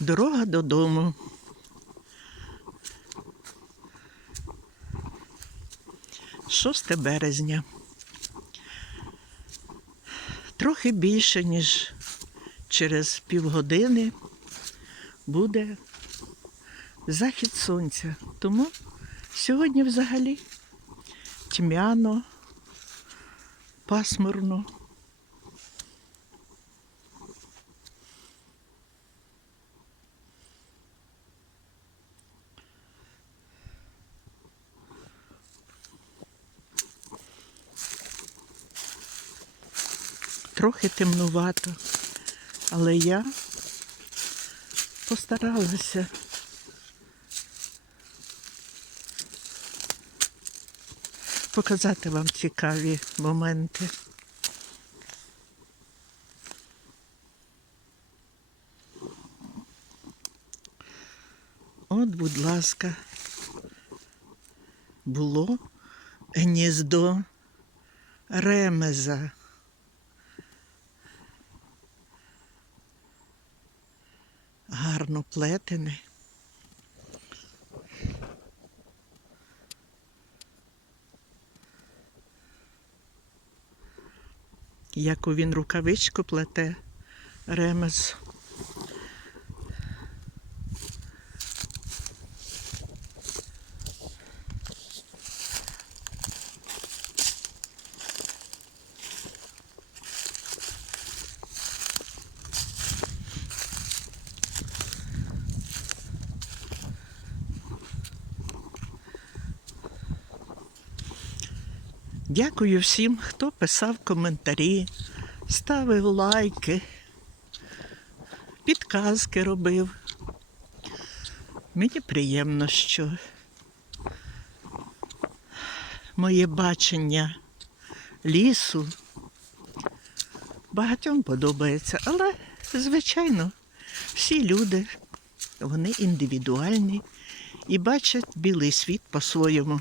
Дорога додому. Шосте березня. Трохи більше, ніж через півгодини буде захід сонця. Тому сьогодні взагалі тьмяно, пасмурно. Трохи темнувато, але я постаралася. Показати вам цікаві моменти. От, будь ласка, було гніздо ремеза. Гарно плетене. Яку він рукавичку плете ремез. Дякую всім, хто писав коментарі, ставив лайки, підказки робив. Мені приємно, що моє бачення лісу багатьом подобається, але, звичайно, всі люди, вони індивідуальні і бачать білий світ по-своєму.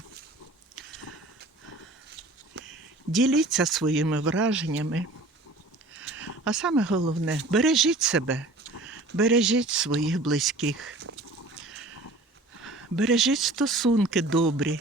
Діліться своїми враженнями. А саме головне, бережіть себе, бережіть своїх близьких, бережіть стосунки добрі.